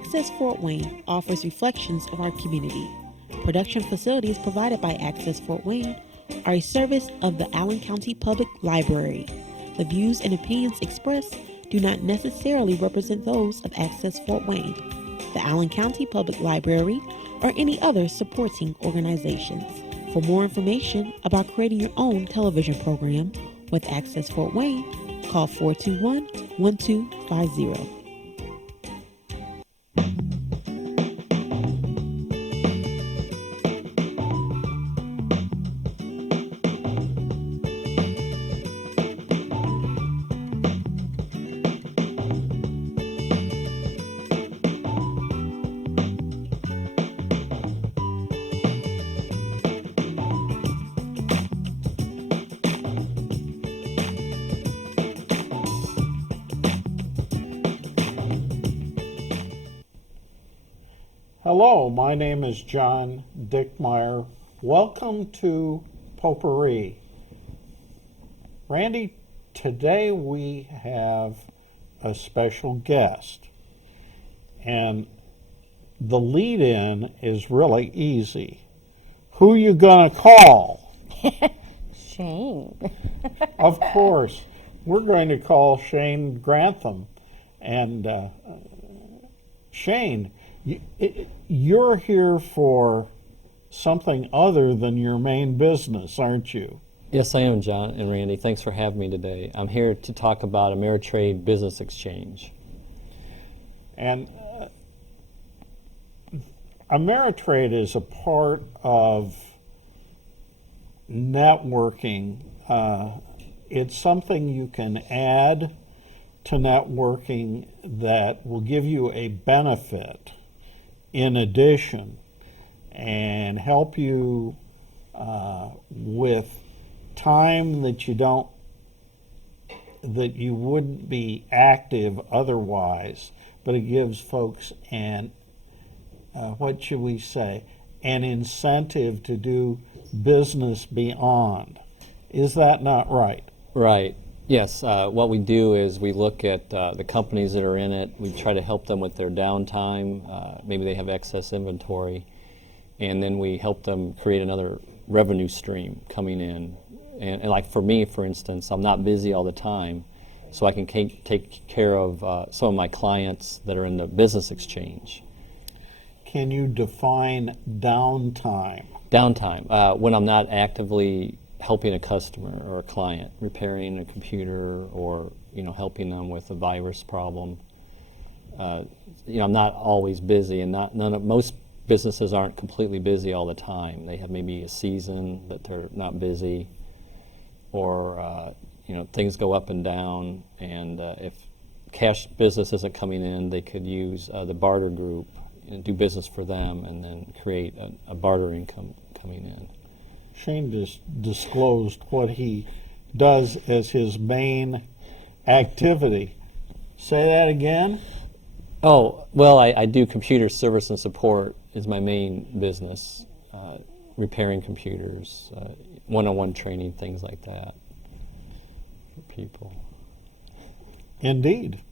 Access Fort Wayne offers reflections of our community. Production facilities provided by Access Fort Wayne are a service of the Allen County Public Library. The views and opinions expressed do not necessarily represent those of Access Fort Wayne, the Allen County Public Library, or any other supporting organizations. For more information about creating your own television program with Access Fort Wayne, call 421-1250. Hello, my name is John Dickmeyer. Welcome to Potpourri. Randy, today we have a special guest, and the lead-in is really easy. Who you gonna call? Shane. Of course, we're going to call Shane Grantham. And Shane, you're here for something other than your main business, aren't you? Yes, I am, John and Randy. Thanks for having me today. I'm here to talk about ameriTrade Business Exchange. And ameriTrade is a part of networking. It's something you can add to networking that will give you a benefit in addition and help you with time that you wouldn't be active otherwise, but it gives folks an what should we say, an incentive to do business beyond. Is that not right? Right. Yes. What we do is we look at the companies that are in it. We try to help them with their downtime. Maybe they have excess inventory. And then we help them create another revenue stream coming in. And like for me, for instance, I'm not busy all the time, so I can take care of some of my clients that are in the business exchange. Can you define downtime? Downtime, when I'm not actively helping a customer or a client, repairing a computer or helping them with a virus problem. I'm not always busy, and most businesses aren't completely busy all the time. They have maybe a season that they're not busy, or things go up and down. And if cash business isn't coming in, they could use the barter group and do business for them, and then create a barter income coming in. Shane just disclosed what he does as his main activity. Say that again? Oh, well, I do computer service and support is my main business, repairing computers, one-on-one training, things like that for people. Indeed.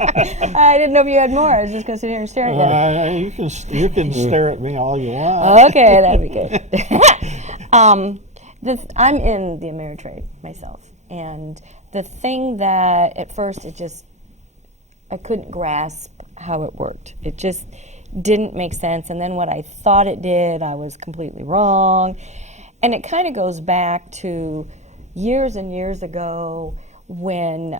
I didn't know if you had more. I was just going to sit here and stare at you. You can stare at me all you want. Okay, that'd be good. I'm in the ameriTrade myself, and the thing that at first I couldn't grasp how it worked. It just didn't make sense, and then what I thought it did, I was completely wrong. And it kind of goes back to years and years ago when,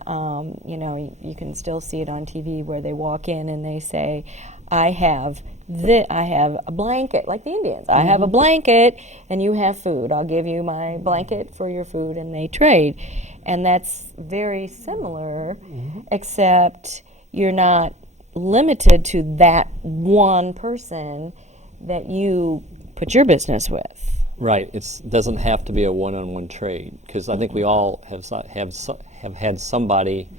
you can still see it on TV where they walk in and they say, I have a blanket, like the Indians. I have a blanket and you have food. I'll give you my blanket for your food, and they trade. And that's very similar, except you're not limited to that one person that you put your business with. Right. It doesn't have to be a one-on-one trade, because I think we all have had somebody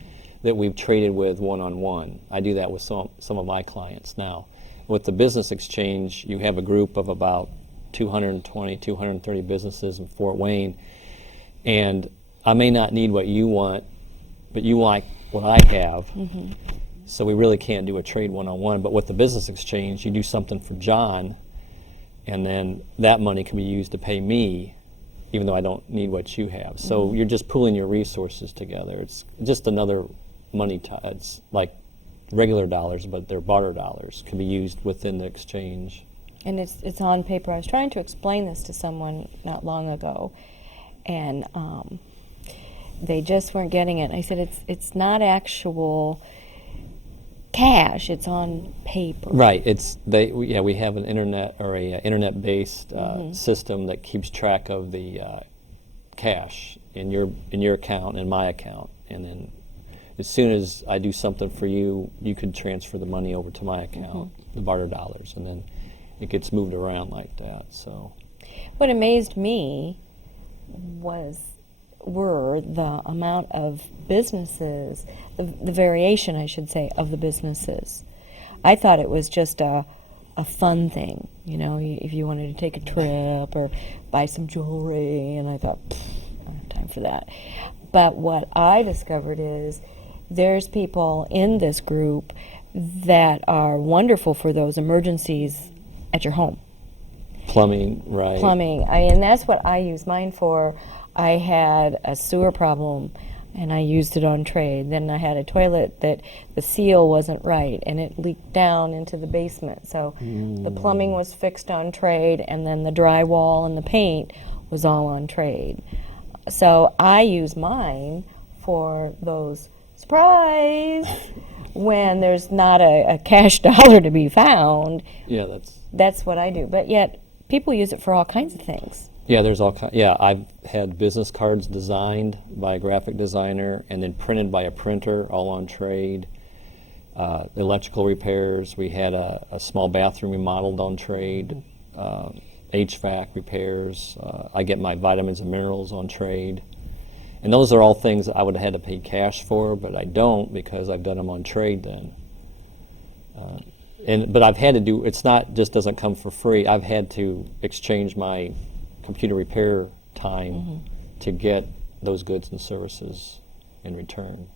that we've traded with one-on-one. I do that with some of my clients now. With the business exchange, you have a group of about 220, 230 businesses in Fort Wayne, and I may not need what you want, but you like what I have. So we really can't do a trade one-on-one. But with the business exchange, you do something for John, and then that money can be used to pay me, even though I don't need what you have. So you're just pooling your resources together. It's just another money. It's like regular dollars, but they're barter dollars, can be used within the exchange. And it's on paper. I was trying to explain this to someone not long ago, and they just weren't getting it. I said it's not actual cash. It's on paper. Right. We have an internet or a internet-based system that keeps track of the cash in your account and my account, and then as soon as I do something for you, you could transfer the money over to my account, the barter dollars, and then it gets moved around like that. So, What amazed me were the amount of businesses, the variation, I should say, of the businesses. I thought it was just a fun thing, if you wanted to take a trip or buy some jewelry, and I thought, I don't have time for that. But what I discovered is there's people in this group that are wonderful for those emergencies at your home. plumbing, right? Plumbing, and that's what I use mine for. I had a sewer problem, and I used it on trade. Then I had a toilet that the seal wasn't right, and it leaked down into the basement. So the plumbing was fixed on trade, and then the drywall and the paint was all on trade. So I use mine for those surprise when there's not a cash dollar to be found. Yeah, That's what I do. But yet people use it for all kinds of things. yeah. There's all kind. Yeah, I've had business cards designed by a graphic designer and then printed by a printer, all on trade. Electrical repairs. We had a small bathroom remodeled on trade. HVAC repairs. I get my vitamins and minerals on trade. And those are all things that I would have had to pay cash for, but I don't because I've done them on trade then. But I've had to do, it's not just doesn't come for free. I've had to exchange my computer repair time to get those goods and services in return.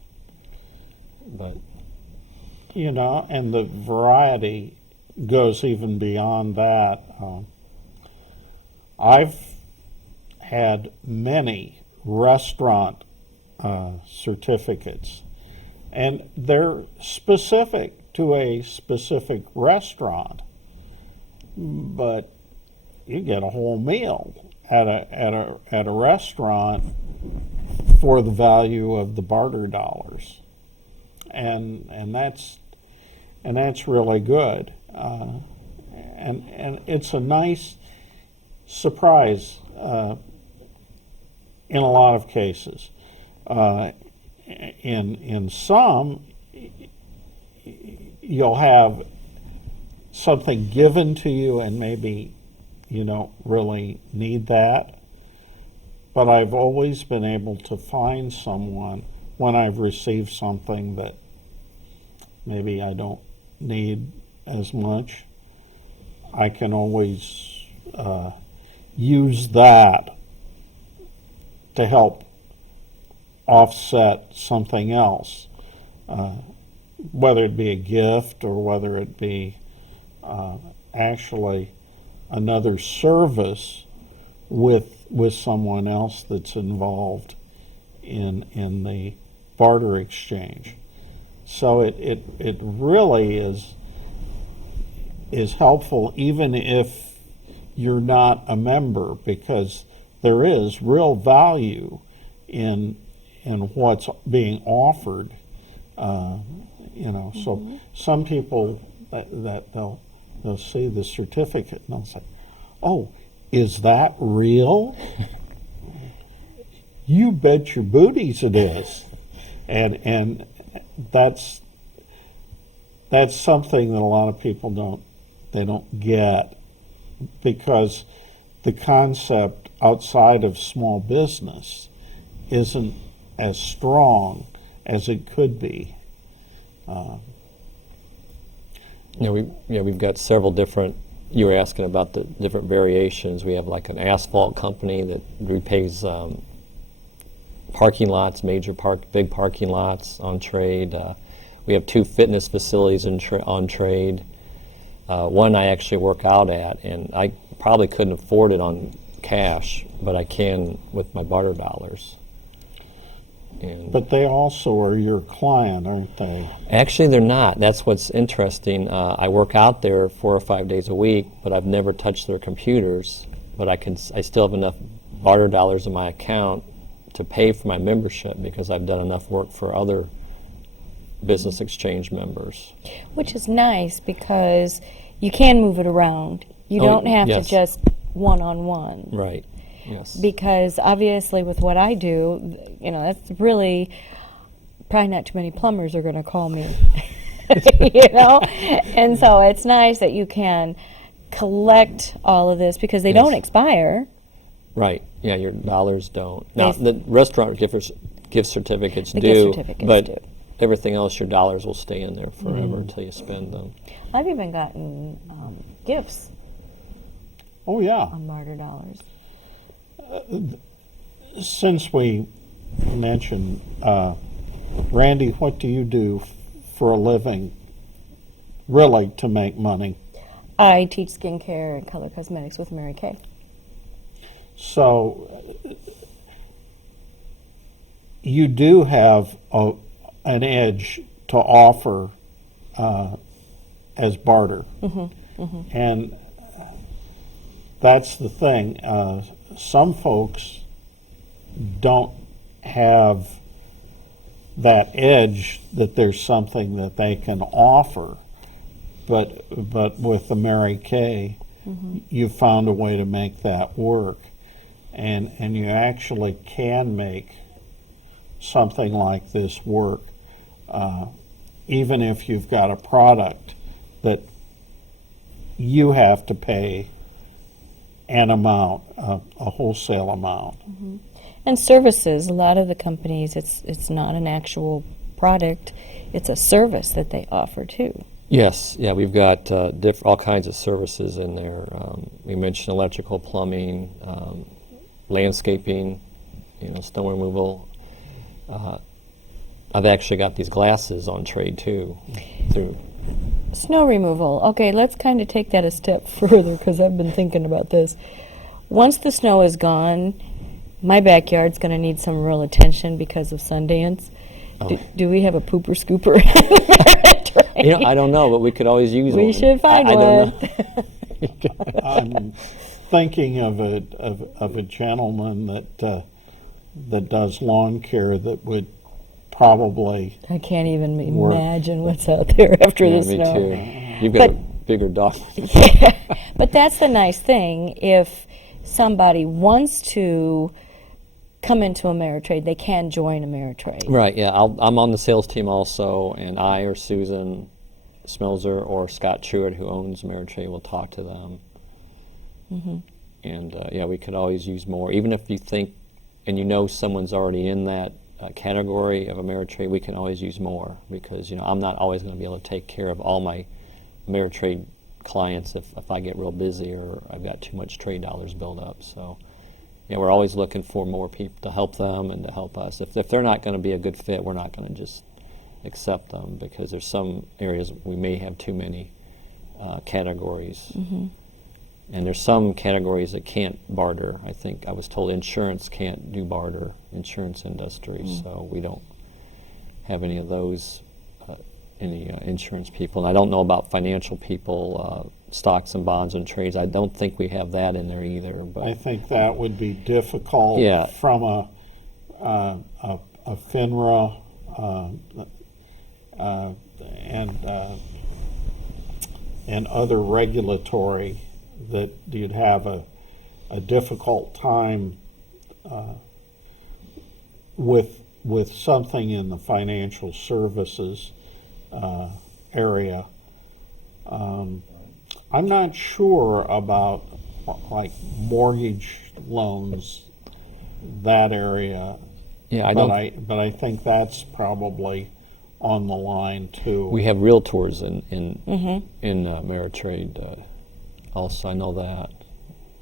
But and the variety goes even beyond that. I've had many restaurant certificates, and they're specific to a specific restaurant, but you get a whole meal at a restaurant for the value of the barter dollars, and that's really good, and it's a nice surprise in a lot of cases. In some, you'll have something given to you and maybe you don't really need that. But I've always been able to find someone when I've received something that maybe I don't need as much. I can always use that to help offset something else, whether it be a gift or whether it be actually another service with someone else that's involved in the barter exchange. So it really is helpful even if you're not a member, because there is real value in what's being offered. So some people that they'll see the certificate and they'll say, "Oh, is that real?" You bet your booties it is, and that's something that a lot of people don't get, because the concept outside of small business isn't as strong as it could be. We've got several different. You were asking about the different variations. We have like an asphalt company that repays parking lots, big parking lots on trade. We have 2 fitness facilities on trade. One I actually work out at, and I probably couldn't afford it on cash, but I can with my barter dollars. And But they also are your client, aren't they? actually, they're not. That's what's interesting. I work out there 4 or 5 days a week, but I've never touched their computers. But I still have enough barter dollars in my account to pay for my membership because I've done enough work for other business exchange members. Which is nice because you can move it around. You Oh, don't have yes. to just one-on-one. Right. Yes. Because obviously with what I do, you know, that's really probably not too many plumbers are going to call me. You know? And so it's nice that you can collect all of this because they Yes. don't expire. Right. Yeah, your dollars don't. Now, They- the restaurant gift certificates The do, gift certificates but do. everything else, your dollars will stay in there forever until you spend them. I've even gotten gifts Oh, yeah. on barter dollars. Since we mentioned, Randy, what do you do for a living, really, to make money? I teach skincare and color cosmetics with Mary Kay. So you do have an edge to offer as barter. And that's the thing. Some folks don't have that edge that there's something that they can offer. But with the Mary Kay, you found a way to make that work. And you actually can make something like this work, even if you've got a product that you have to pay an amount, a wholesale amount. And services, a lot of the companies, it's not an actual product, it's a service that they offer too. Yes, yeah, we've got all kinds of services in there. We mentioned electrical, plumbing, landscaping, snow removal. I've actually got these glasses on trade too. Through Snow removal. Okay, let's kind of take that a step further because I've been thinking about this. Once the snow is gone, my backyard's going to need some real attention because of Sundance. Do we have a pooper scooper? Oh. I don't know, but we could always use one. We should find I one. don't know. I'm thinking of a gentleman that does lawn care that would probably. I can't even Work. imagine what's out there after Yeah, the me snow. too. You've got a bigger dog. But that's the nice thing. If somebody wants to come into ameriTrade, they can join ameriTrade. Right, yeah. I'm on the sales team also, and I or Susan Smelzer or Scott Truitt, who owns ameriTrade, will talk to them. And yeah, we could always use more. Even if you think, and someone's already in that category of ameriTrade, we can always use more because, I'm not always going to be able to take care of all my ameriTrade clients if I get real busy or I've got too much trade dollars built up. So, yeah, we're always looking for more people to help them and to help us. If they're not going to be a good fit, we're not going to just accept them because there's some areas we may have too many categories. And there's some categories that can't barter. I think I was told insurance can't do barter, insurance industry, so we don't have any of those, any insurance people. And I don't know about financial people, stocks and bonds and trades. I don't think we have that in there either. But I think that would be difficult Yeah. from a FINRA and other regulatory that you'd have a difficult time with something in the financial services area. I'm not sure about like mortgage loans, that area. yeah, I but don't. I think that's probably on the line too. We have realtors in ameriTrade. Also, I know that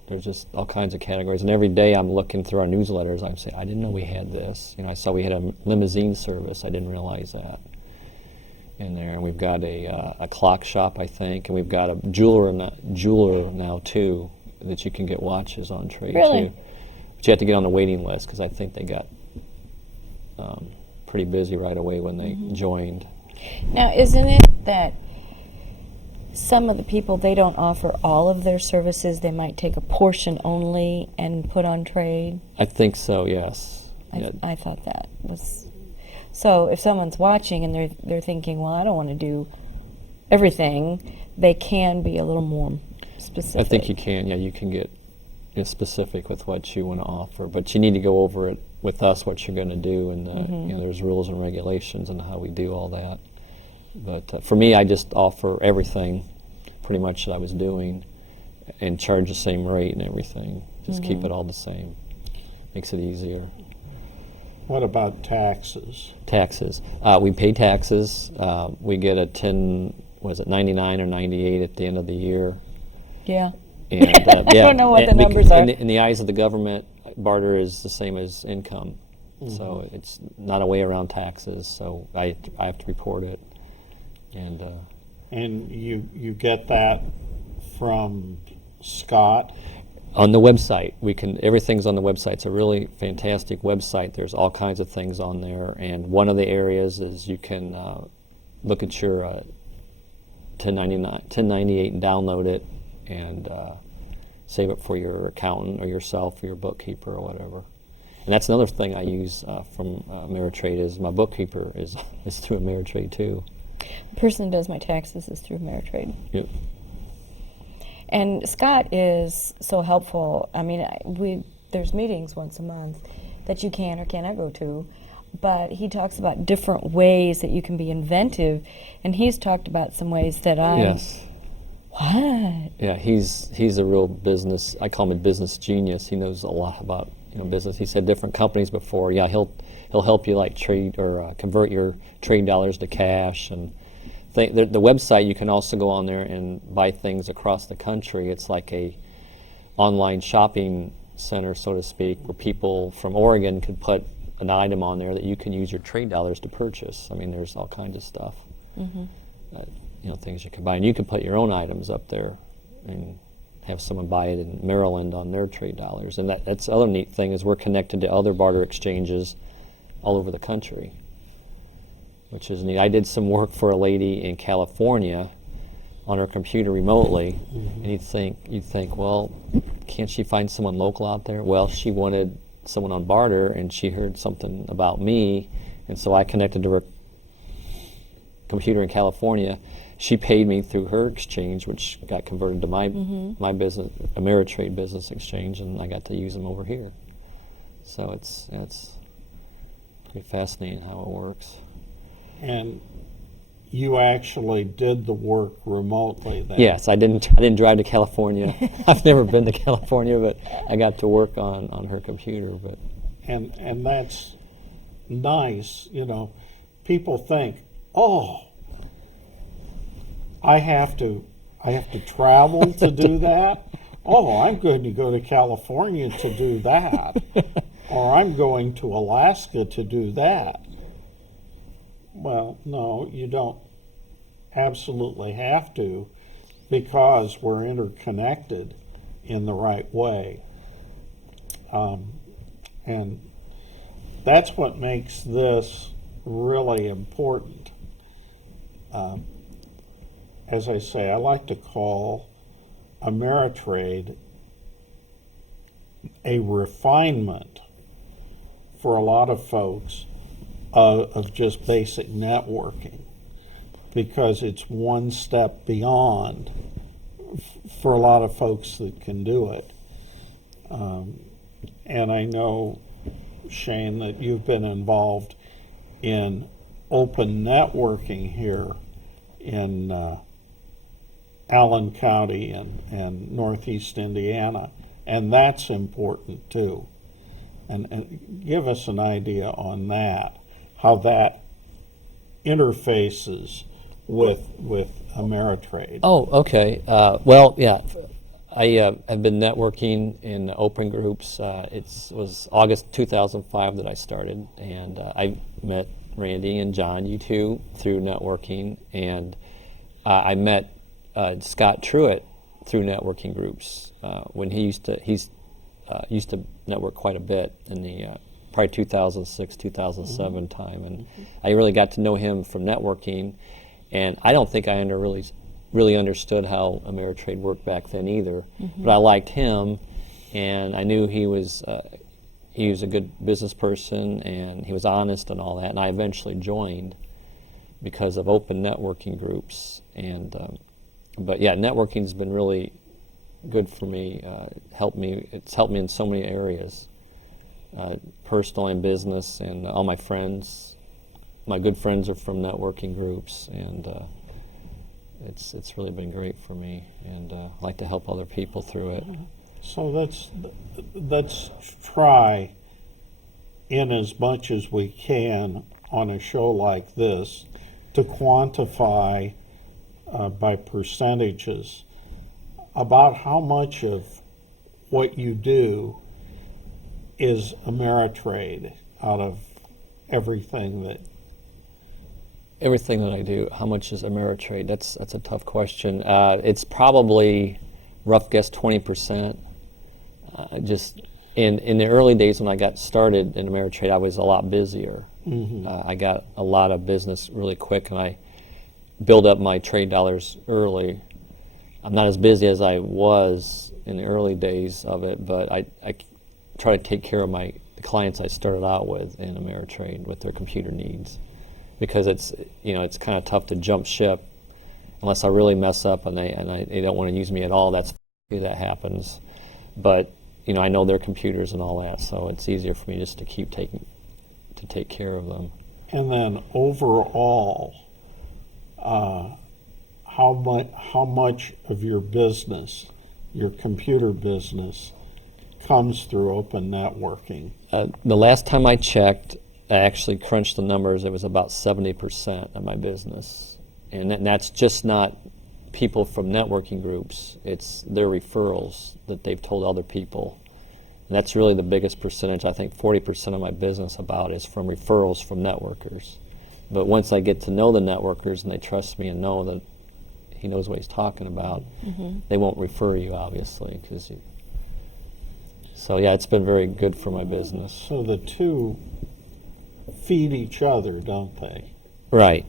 there's just all kinds of categories, and every day I'm looking through our newsletters. I'm saying, I didn't know we had this. I saw we had a limousine service. I didn't realize that. in there, and we've got a clock shop, I think, and we've got a jeweler now too, that you can get watches on trade Really? too. But you have to get on the waiting list because I think they got pretty busy right away when they joined. Now, isn't it that some of the people, they don't offer all of their services? They might take a portion only and put on trade? I think so, yes. I thought that was... So if someone's watching and they're thinking, well, I don't want to do everything, they can be a little more specific. I think you can, yeah, you can get specific with what you want to offer, but you need to go over it with us, what you're going to do, and there's rules and regulations and how we do all that. But for me, I just offer everything pretty much that I was doing and charge the same rate and everything. Just keep it all the same. Makes it easier. What about taxes? Taxes. We pay taxes. We get a 99 or 98 at the end of the year. Yeah. And, I don't know what the numbers are. In the eyes of the government, barter is the same as income. So it's not a way around taxes. So I have to report it. And you get that from Scott? On the website, everything's on the website. It's a really fantastic website. There's all kinds of things on there, and one of the areas is you can look at your 1098 and download it and save it for your accountant or yourself or your bookkeeper or whatever. And that's another thing I use from ameriTrade is my bookkeeper is through ameriTrade too. The person who does my taxes is through ameriTrade. Yep. And Scott is so helpful. I mean, there's meetings once a month that you can or cannot go to, but he talks about different ways that you can be inventive, and he's talked about some ways that Yes. What? Yeah, he's a real business. I call him a business genius. He knows a lot about business. He said different companies before. Yeah, he'll help you like trade or convert your trade dollars to cash and. The website, you can also go on there and buy things across the country. It's like a online shopping center, so to speak, where people from Oregon could put an item on there that you can use your trade dollars to purchase. I mean, there's all kinds of stuff, things you can buy. And you can put your own items up there and have someone buy it in Maryland on their trade dollars. And that's the other neat thing is we're connected to other barter exchanges all over the country, which is neat. I did some work for a lady in California on her computer remotely, and you'd think, well, can't she find someone local out there? Well, she wanted someone on barter, and she heard something about me, and so I connected to her computer in California. She paid me through her exchange, which got converted to my business, ameriTrade business exchange, and I got to use them over here. So it's pretty fascinating how it works. And you actually did the work remotely then? Yes, I didn't drive to California. I've never been to California, but I got to work on her computer. But and that's nice. People think, oh, I have to travel to do that. Oh, I'm going to go to California to do that, or I'm going to Alaska to do that. Well, no, you don't absolutely have to, because we're interconnected in the right way. And that's what makes this really important. As I say, I like to call ameriTrade a refinement for a lot of folks of just basic networking, because it's one step beyond for a lot of folks that can do it. And I know, Shane, that you've been involved in open networking here in Allen County and Northeast Indiana, and that's important too. And give us an idea on that, how that interfaces with ameriTrade. Oh, okay. Well, yeah. I have been networking in open groups. It was August 2005 that I started, and I met Randy and John, you two, through networking, and I met Scott Truitt through networking groups when he used to network quite a bit in the probably 2006, 2007 time, and I really got to know him from networking, and I don't think I really understood how ameriTrade worked back then either, but I liked him, and I knew he was a good business person, and he was honest and all that, and I eventually joined because of open networking groups, and but yeah, networking's been really good for me. It's helped me in so many areas, personal and business, and all my friends. My good friends are from networking groups, and it's really been great for me, and I like to help other people through it. So let's try, in as much as we can on a show like this, to quantify by percentages about how much of what you do is ameriTrade out of everything that. Everything that I do, how much is ameriTrade? That's a tough question. It's probably, rough guess, 20%. Just in the early days when I got started in ameriTrade, I was a lot busier. I got a lot of business really quick, and I built up my trade dollars early. I'm not as busy as I was in the early days of it, but I try to take care of the clients I started out with in ameriTrade with their computer needs, because it's kind of tough to jump ship unless I really mess up and they don't want to use me at all. That happens, but I know their computers and all that, so it's easier for me just to take care of them. And then overall, how much of your business, your computer business, comes through open networking? The last time I checked, I actually crunched the numbers, it was about 70% of my business. And that's just not people from networking groups, it's their referrals that they've told other people. And that's really the biggest percentage. I think 40% of my business is from referrals from networkers. But once I get to know the networkers and they trust me and know that he knows what he's talking about, they won't refer you, obviously. So yeah, it's been very good for my business. So the two feed each other, don't they? Right.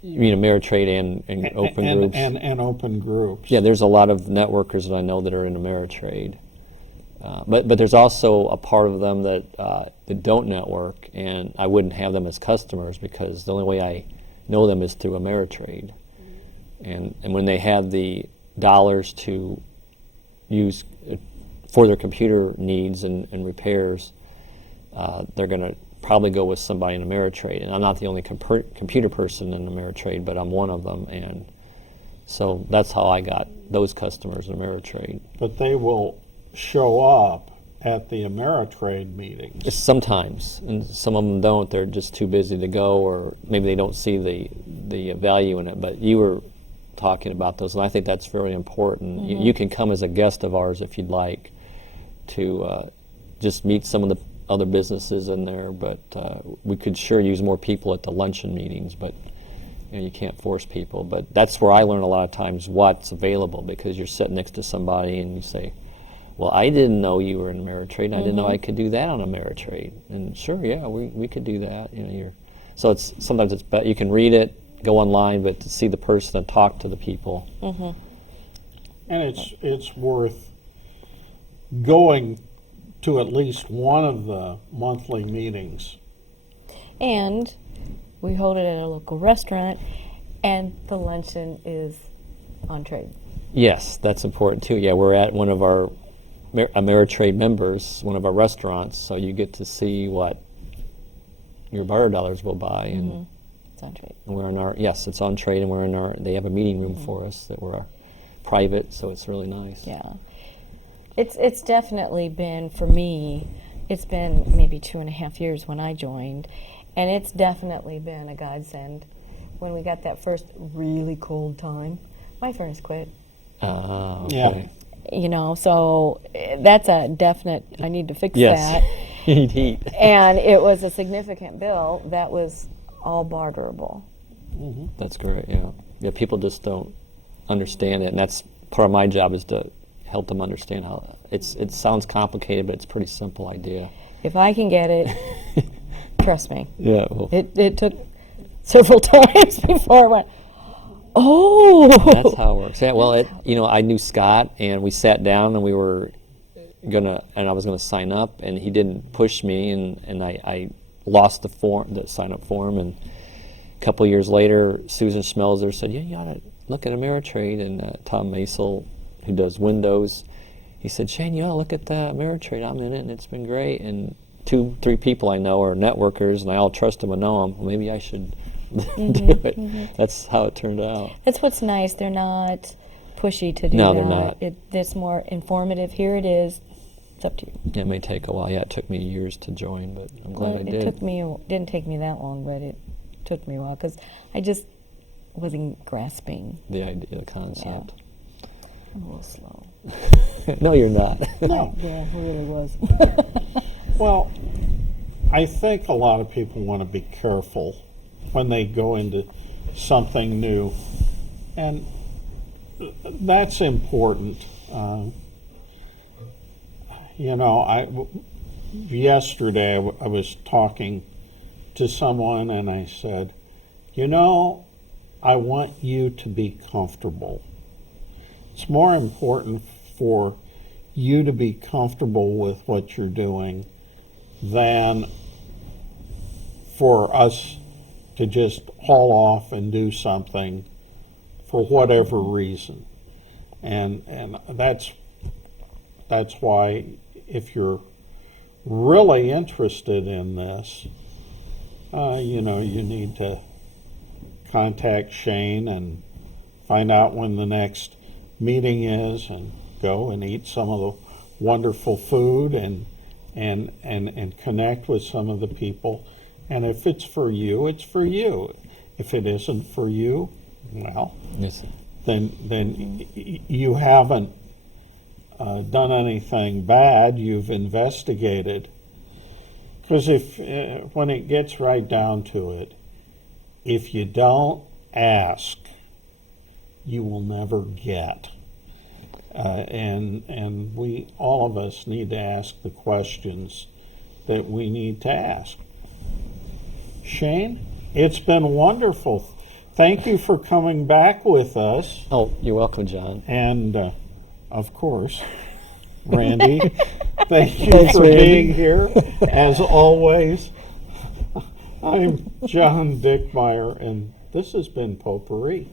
You mean ameriTrade and open groups? And open groups. Yeah, there's a lot of networkers that I know that are in ameriTrade. But there's also a part of them that don't network, and I wouldn't have them as customers because the only way I know them is through ameriTrade. And when they have the dollars to use for their computer needs and repairs, they're going to probably go with somebody in ameriTrade. And I'm not the only computer person in ameriTrade, but I'm one of them. And so that's how I got those customers in ameriTrade. But they will show up at the ameriTrade meetings. Sometimes, and some of them don't. They're just too busy to go, or maybe they don't see the value in it. But you were talking about those, and I think that's very important. You can come as a guest of ours if you'd like to just meet some of the other businesses in there, but we could sure use more people at the luncheon meetings, but you can't force people. But that's where I learn a lot of times what's available, because you're sitting next to somebody and you say, well, I didn't know you were in ameriTrade, and I didn't know I could do that on ameriTrade. And sure, yeah, we could do that. So sometimes it's better. You can read it, go online, but to see the person and talk to the people. And it's worth going to at least one of the monthly meetings. And we hold it at a local restaurant, and the luncheon is on trade. Yes, that's important too. Yeah, we're at one of our ameriTrade members, one of our restaurants, so you get to see what your buyer dollars will buy. And it's on trade. And we're in our, yes, it's on trade, and they have a meeting room for us that we're private, so it's really nice. Yeah. It's definitely been, for me, it's been maybe 2.5 years when I joined, and it's definitely been a godsend. When we got that first really cold time, my furnace quit. Okay. Yeah. You know, so that's a definite, I need to fix that. Indeed. And it was a significant bill that was all barterable. That's great, yeah. Yeah, people just don't understand it, and that's part of my job is to help them understand how it sounds complicated, but it's a pretty simple idea. If I can get it, trust me. Yeah, well, It took several times before I went, oh. that's how it works. Yeah, well, I knew Scott, and we sat down, and I was gonna sign up, and he didn't push me, and I lost the sign-up form, and a couple of years later, Susan Schmelzer said, you ought to look at ameriTrade, and Tom Masel, who does Windows, he said, Shane, you ought to look at the ameriTrade. I'm in it, and it's been great, and 2-3 people I know are networkers, and I all trust them and know them. Well, maybe I should do it. That's how it turned out. That's what's nice. They're not pushy to do No, that. they're not. It's more informative. Here it is. It's up to you. It may take a while. Yeah, it took me years to join, but I'm glad I did. Didn't take me that long, but it took me a while because I just wasn't grasping. The idea, the concept. I'm a little slow. No, you're not. No. Yeah, it really was. Well, I think a lot of people want to be careful when they go into something new, and that's important. Yesterday I was talking to someone, and I said, I want you to be comfortable. It's more important for you to be comfortable with what you're doing than for us to just haul off and do something for whatever reason. And that's why if you're really interested in this, you need to contact Shane and find out when the next meeting is, and go and eat some of the wonderful food and connect with some of the people. And if it's for you, it's for you. If it isn't for you, well, Yes. then you haven't done anything bad. You've investigated. Because when it gets right down to it, if you don't ask, you will never get. And we, all of us, need to ask the questions that we need to ask. Shane, it's been wonderful. Thank you for coming back with us. Oh, you're welcome, John. And, of course, Randy, thank you Thanks, for Randy. being here, as always. I'm John Dickmeyer, and this has been Potpourri.